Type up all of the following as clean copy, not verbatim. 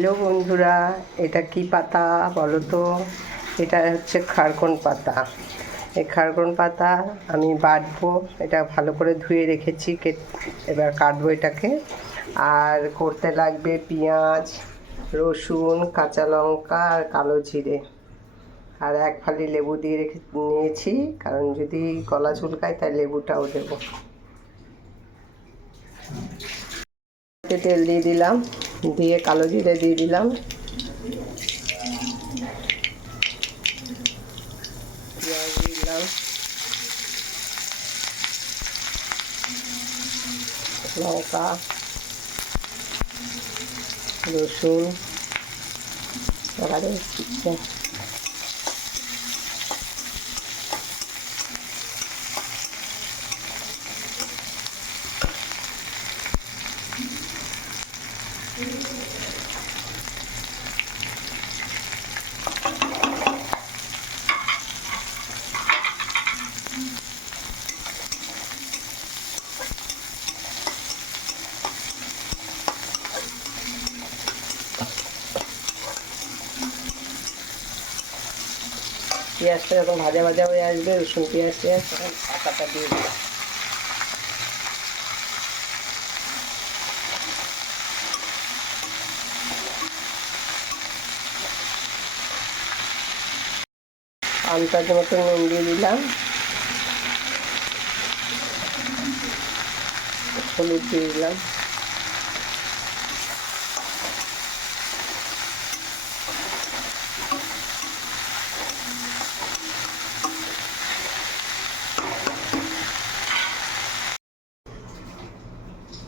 Hello বন্ধুরা, এটা কি পাতা বলো তো? এটা হচ্ছে খারকন পাতা। এই খারকন পাতা আমি বাটবো। এটা ভালো করে ধুয়ে রেখেছি, এবার কাটবো এটাকে। আর করতে লাগবে পেঁয়াজ, রসুন, কাঁচা লঙ্কা আর কালো জিরে, আর এক ফালি লেবু দিয়ে নিয়েছি, কারণ যদি গলা চুলকায় তাই লেবুটাও দেবো। তেল দিয়ে দিলাম, দিয়ে কালো জিরে দিয়ে দিলাম, পেঁয়াজ দিলাম, লঙ্কা, রসুন, এবারে পেঁয়াজটা যখন ভাজা ভাজা হয়ে আসবে, রসুন পেঁয়াজ তখন পাতাটা দিয়ে দিলাম। আন্দাজ মতো নুন দিয়ে দিলাম, হলুদ দিয়ে দিলাম,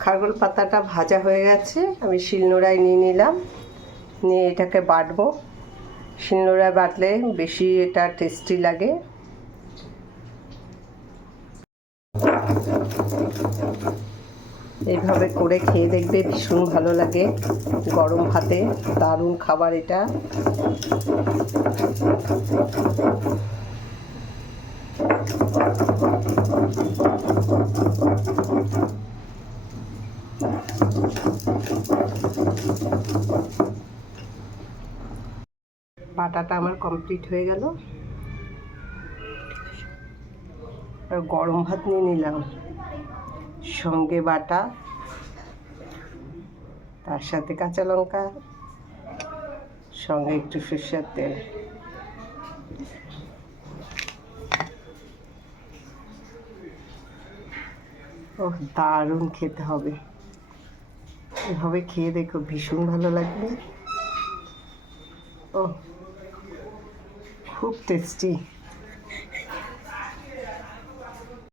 খারকন পাতাটা ভাজা হয়ে গেছে, আমি শিলনোড়ায় নিয়ে নিলাম, নিয়ে এটাকে বাটবো। শিলনোড়ায় বাটলে বেশি এটা টেস্টি লাগে। এইভাবে করে খেয়ে দেখবে, ভীষণ ভালো লাগে গরম ভাতে, দারুণ খাবার এটা। বাটাটা আমার কমপ্লিট হয়ে গেল। আর গরম ভাত নিয়ে নিলাম, সঙ্গে বাটা, তার সাথে কাঁচা লঙ্কা, সঙ্গে একটু সরষের তেল। ওহ, দারুণ খেতে হবে। এভাবে খেয়ে দেখো, ভীষণ ভালো লাগবে। ও, খুব টেস্টি।